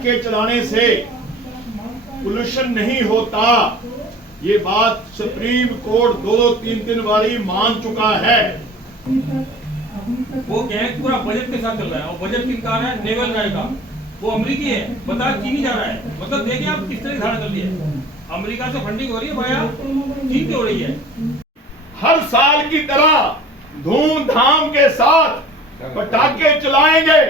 पटाखे चलाने से पोल्यूशन नहीं होता, ये बात सुप्रीम कोर्ट 2-3 बारी मान चुका है। वो क्या है, पूरा बजट के साथ चल रहा है, और बजट किनका है? नेवल राय का। वो अमेरिकी है, बता चीनी जा रहा है। मतलब देखिए आप किस तरह की धारणा कर ली है। अमेरिका से फंडिंग हो रही है भाया, चीन की हो रही है। हर साल की तरह धूमधाम के साथ पटाखे चलाएंगे।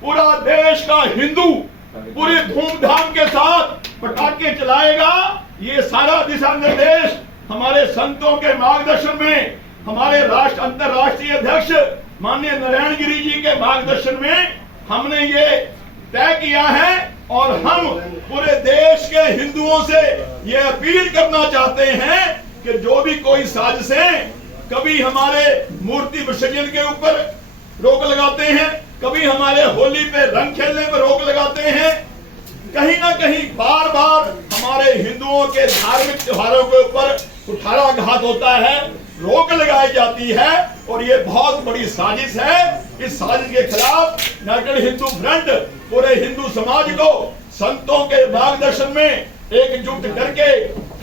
पूरा देश का हिंदू पूरे धूमधाम के साथ पटाखे चलाएगा। ये सारा दिशा निर्देश हमारे संतों के मार्गदर्शन में, हमारे अंतर्राष्ट्रीय अध्यक्ष माननीय नारायण गिरी जी के मार्गदर्शन में हमने ये तय किया है। और हम पूरे देश के हिंदुओं से ये अपील करना चाहते हैं कि जो भी कोई साजिशें, कभी हमारे मूर्ति विसर्जन के ऊपर रोक लगाते हैं, कभी हमारे होली पे रंग खेलने पर रोक लगाते हैं, कहीं ना कहीं बार बार हमारे हिंदुओं के धार्मिक त्योहारों के ऊपर कुठाराघात होता है, रोक लगाई जाती है। और ये बहुत बड़ी साजिश है। इस साजिश के खिलाफ नेशनल हिंदू फ्रंट पूरे हिंदू समाज को संतों के मार्गदर्शन में एकजुट करके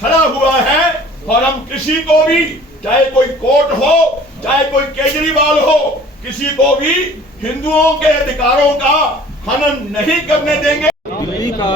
खड़ा हुआ है। और हम किसी को भी, चाहे कोई कोर्ट हो, चाहे कोई केजरीवाल हो, किसी को भी हिंदुओं के अधिकारों का हनन नहीं करने देंगे। दिल्ली का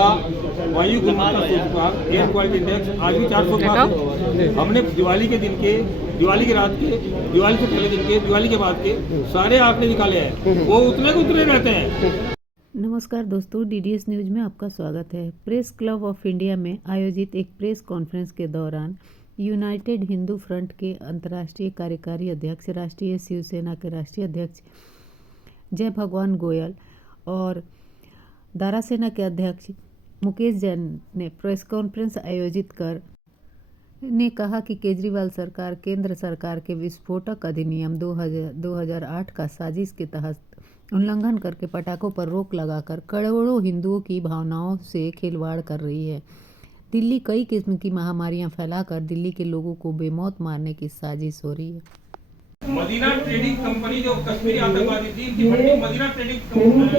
वायु गुणवत्ता सूचकांक एयर क्वालिटी इंडेक्स आज भी 400 का है। हमने दिवाली के दिन के, दिवाली की रात के, दिवाली से पहले दिन के, दिवाली के बाद के सारे आंकड़े निकाले हैं। वो उतने को उतने रहते हैं। नमस्कार दोस्तों, डीडीएस न्यूज में आपका स्वागत है। प्रेस क्लब ऑफ इंडिया में आयोजित एक प्रेस कॉन्फ्रेंस के दौरान यूनाइटेड हिंदू फ्रंट के अंतर्राष्ट्रीय कार्यकारी अध्यक्ष, राष्ट्रीय शिवसेना के राष्ट्रीय अध्यक्ष जय भगवान गोयल और दारा सेना के अध्यक्ष मुकेश जैन ने प्रेस कॉन्फ्रेंस आयोजित कर ने कहा कि केजरीवाल सरकार केंद्र सरकार के विस्फोटक अधिनियम 2008 का साजिश के तहत उल्लंघन करके पटाखों पर रोक लगाकर करोड़ों हिंदुओं की भावनाओं से खिलवाड़ कर रही है। दिल्ली कई किस्म की महामारियां फैलाकर दिल्ली के लोगों को बेमौत मारने की साजिश हो रही है। मदीना ट्रेडिंग कंपनी जो कश्मीरी आतंकवादी थी, इनकी फंडिंग मदीना ट्रेडिंग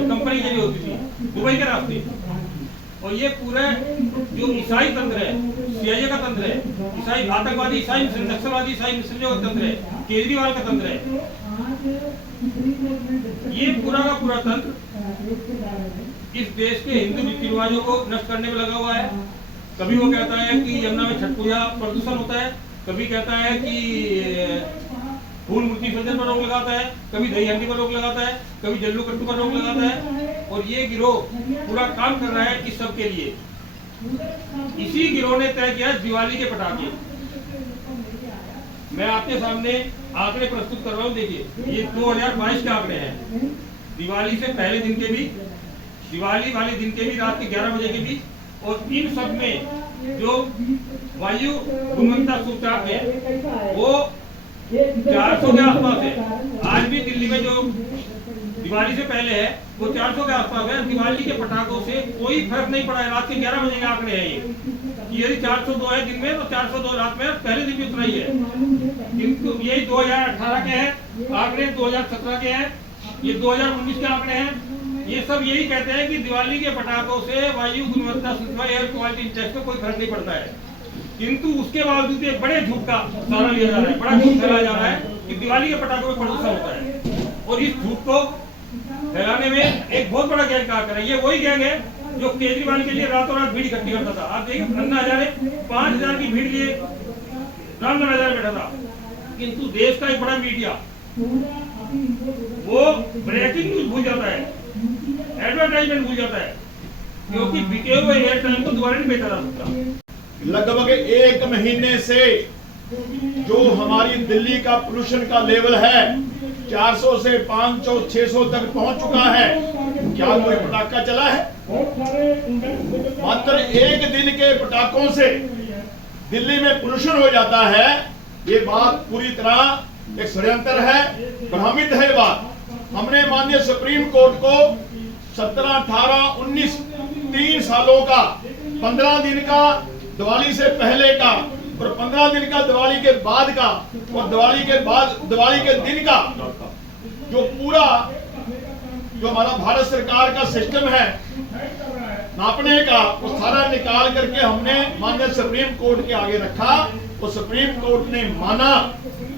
कंपनी के लिए होती थी दुबई के रास्ते। और ये पूरा जो ईसाई तंत्र है, सीआईए का तंत्र है, ईसाई आतंकवादी, ईसाई नक्सलवादी, ईसाई मिशनरियों का तंत्र है, केजरीवाल का तंत्र है। ये पूरा का पूरा तंत्र इस देश के हिंदू रीति रिवाजों को नष्ट करने में लगा हुआ है। कभी वो कहता है कि यमुना में छठ पूजा प्रदूषण होता है, कभी कहता है कि फूल मूर्ति विसर्जन पर रोक लगाता है, कभी दही हंडी पर रोक लगाता है, कभी जल्लू कट्टू पर रोक लगाता है। और ये गिरोह पूरा काम कर रहा है इस सब के लिए। इसी गिरोह ने तय किया दिवाली के पटाखे। मैं आपके सामने आंकड़े प्रस्तुत कर रहा हूँ। देखिए, ये 2022 के आंकड़े हैं। दिवाली से पहले दिन के भी, दिवाली वाले दिन के भी, रात के 11 बजे के भी। और इन सब में जो वायु गुणवत्ता सूचकांक है वो 400 के आसपास है। आज भी दिल्ली में जो दिवाली से पहले है वो 400 के आसपास है। दिवाली के पटाखों से कोई फर्क नहीं पड़ा है। रात के 11 बजे के आंकड़े हैं ये। यदि 402 है दिन में तो 402 रात में, पहले दिन भी उतना ही है। किंतु यही 2018 के हैं आंकड़े, 2017 के हैं, ये 2019 के आंकड़े हैं। ये सब यही कहते हैं कि दिवाली के पटाखों से वायु गुणवत्ता सूचकांक एयर क्वालिटी इंडेक्स में कोई फर्क नहीं पड़ता है। किंतु उसके बावजूद एक बड़े झूठ का सहारा लिया जा रहा है, बड़ा झूठ फैलाया जा रहा है कि दिवाली के पटाखों में प्रदूषण होता है। और इस झूठ को फैलाने में एक बहुत बड़ा गैंग काम कर रहा है। ये वही गैंग है जो केजरीवाल के लिए रातों रात भीड़ इकट्ठी करता था। आप देखिए, अन्ना हजारे 5000 की भीड़ लिए रामनगर बाजार बैठा था। किंतु देश का एक बड़ा मीडिया वो ब्रेकिंग न्यूज भूल जाता है, एडवर्टाइजमेंट भूल जाता है, क्योंकि बिके हुए एयर टाइम को दोबारा नहीं बेचा जा सकता। लगभग 1 महीने से जो हमारी दिल्ली का पोल्यूशन का लेवल है 400 से 500, 600 तक पहुंच चुका है। क्या कोई पटाखा चला है? मात्र एक दिन के पटाखों से दिल्ली में पोल्यूशन हो जाता है। ये बात पूरी तरह एक षड्यंत्र है, भ्रमित है ये बात। हमने माननीय सुप्रीम कोर्ट को 17, 18, 19 3 सालों का, 15 दिन का दिवाली से पहले का और 15 दिन का दिवाली के बाद का और दिवाली के दिन का जो पूरा जो हमारा भारत सरकार का सिस्टम है नापने का वो सारा निकाल करके हमने माननीय सुप्रीम कोर्ट के आगे रखा। तो सुप्रीम कोर्ट ने माना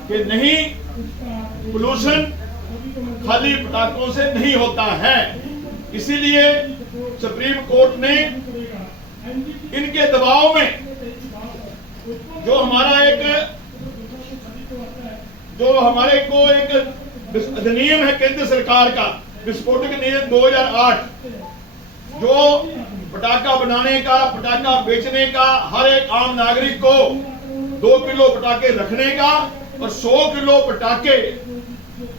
कि नहीं, पोल्यूशन खाली पटाखों से नहीं होता है। इसीलिए सुप्रीम कोर्ट ने इनके दबाव में जो हमारे को एक अधिनियम है केंद्र सरकार का, विस्फोटक नियम 2008, जो पटाखा बनाने का, पटाखा बेचने का, हर एक आम नागरिक को 2 किलो पटाखे रखने का और 100 किलो पटाखे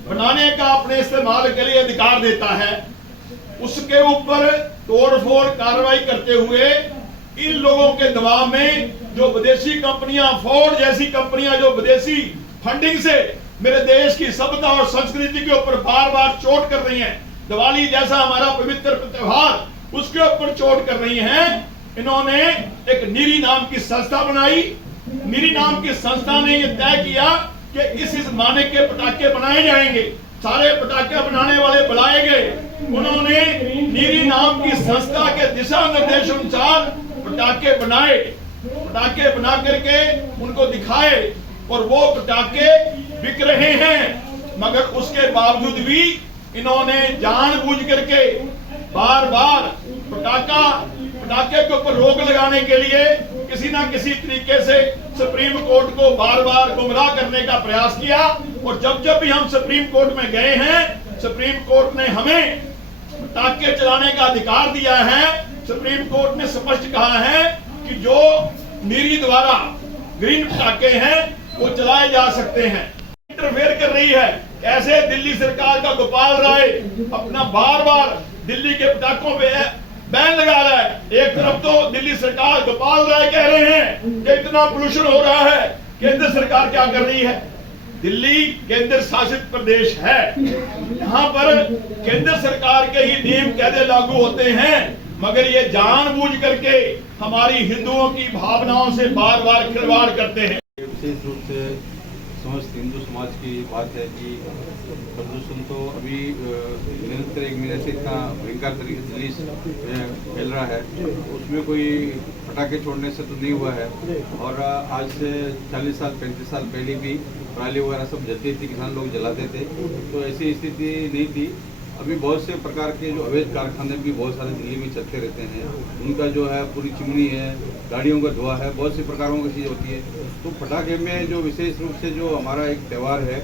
बनाने का अपने इस्तेमाल के लिए अधिकार देता है। उसके ऊपर तोड़फोड़ कार्रवाई करते हुए इन लोगों के दबाव में जो विदेशी कंपनियां, फोर्ड जैसी कंपनियां जो विदेशी फंडिंग से मेरे देश की सभ्यता और संस्कृति के ऊपर बार बार चोट कर रही हैं, दिवाली जैसा हमारा पवित्र त्योहार उसके ऊपर चोट कर रही हैं, इन्होंने एक नीरी नाम की संस्था बनाई। नीरी नाम की संस्था ने यह तय किया कि इस माने के पटाखे बनाए जाएंगे, सारे पटाखे बनाने वाले बुलाए गए। उन्होंने नीरी नाम की संस्था के दिशा निर्देश अनुसार पटाखे बनाए, पटाखे बना करके उनको दिखाए और वो पटाखे बिक रहे हैं। मगर उसके बावजूद भी इन्होंने जानबूझ करके बार बार पटाखे के ऊपर रोक लगाने के लिए किसी ना किसी तरीके से सुप्रीम कोर्ट को बार बार गुमराह करने का प्रयास किया। और जब जब भी हम सुप्रीम कोर्ट में गए हैं, सुप्रीम कोर्ट ने हमें पटाखे चलाने का अधिकार दिया है। सुप्रीम कोर्ट ने स्पष्ट कहा है कि जो नीरी द्वारा ग्रीन पटाखे हैं वो चलाए जा सकते हैं। इंटरफेयर कर रही है। ऐसे दिल्ली सरकार का गोपाल राय अपना बार बार दिल्ली के पटाखों पे बैन लगा रहा है। एक तरफ तो दिल्ली सरकार, गोपाल राय कह रहे हैं कि इतना पोल्यूशन हो रहा है, केंद्र सरकार क्या कर रही है? दिल्ली केंद्र शासित प्रदेश है, यहाँ पर केंद्र सरकार के ही नियम कायदे लागू होते हैं। मगर ये जानबूझ करके हमारी हिंदुओं की भावनाओं से बार बार खिलवाड़ करते हैं। विशेष रूप से समस्त हिंदू समाज की बात है कि प्रदूषण तो अभी निरंतर 1 महीने से इतना भयंकर तरीके से दिल्ली फैल रहा है, उसमें कोई पटाखे छोड़ने से तो नहीं हुआ है। और आज से 40 साल 35 साल पहले भी पराली वगैरह सब जलती थी, किसान लोग जलाते थे, तो ऐसी स्थिति नहीं थी। अभी बहुत से प्रकार के जो अवैध कारखाने भी बहुत सारे दिल्ली में चलते रहते हैं, उनका जो है पूरी चिमनी है, गाड़ियों का धुआं है, बहुत सी प्रकारों की चीज़ होती है। तो पटाखे में जो विशेष रूप से जो हमारा एक त्यौहार है,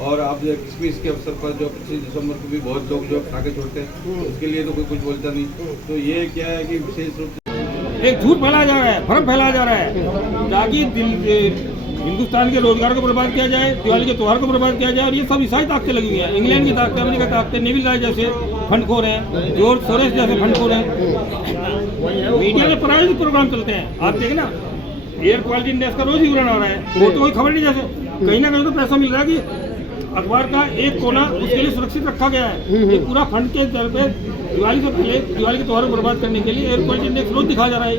और आप जो क्रिसमस के अवसर पर जो 25 दिसंबर को भी बहुत लोग जो पटाखे छोड़ते हैं, उसके लिए तो कोई कुछ बोलता नहीं। तो ये क्या है कि विशेष रूप से एक झूठ फैलाया जा रहा है, भ्रम फैलाया जा रहा है ताकि हिंदुस्तान के रोजगार को बर्बाद किया जाए, दिवाली के त्योहार को बर्बाद किया जाए। और ये सब ईसाई ताकतें लगी हुई हैं, इंग्लैंड की ताकतें, अमेरिका की ताकतें, नेविल राय जैसे फंडखोर हैं, जॉर्ज सोरेस जैसे फंडखोर हैं। मीडिया में प्रायोजित प्रोग्राम चलते हैं, आप देखें ना, एयर क्वालिटी इंडेक्स का रोज ही विवरण आ रहा है, वो तो कोई खबर नहीं। जैसे कहीं ना कहीं तो पैसा मिल रहा है कि अखबार का एक कोना उसके लिए सुरक्षित रखा गया है। ये पूरा फंड के तौर पे दिवाली से पहले दिवाली के त्योहार को बर्बाद करने के लिए एयर क्वालिटी इंडेक्स रोज दिखाया जा रहा है।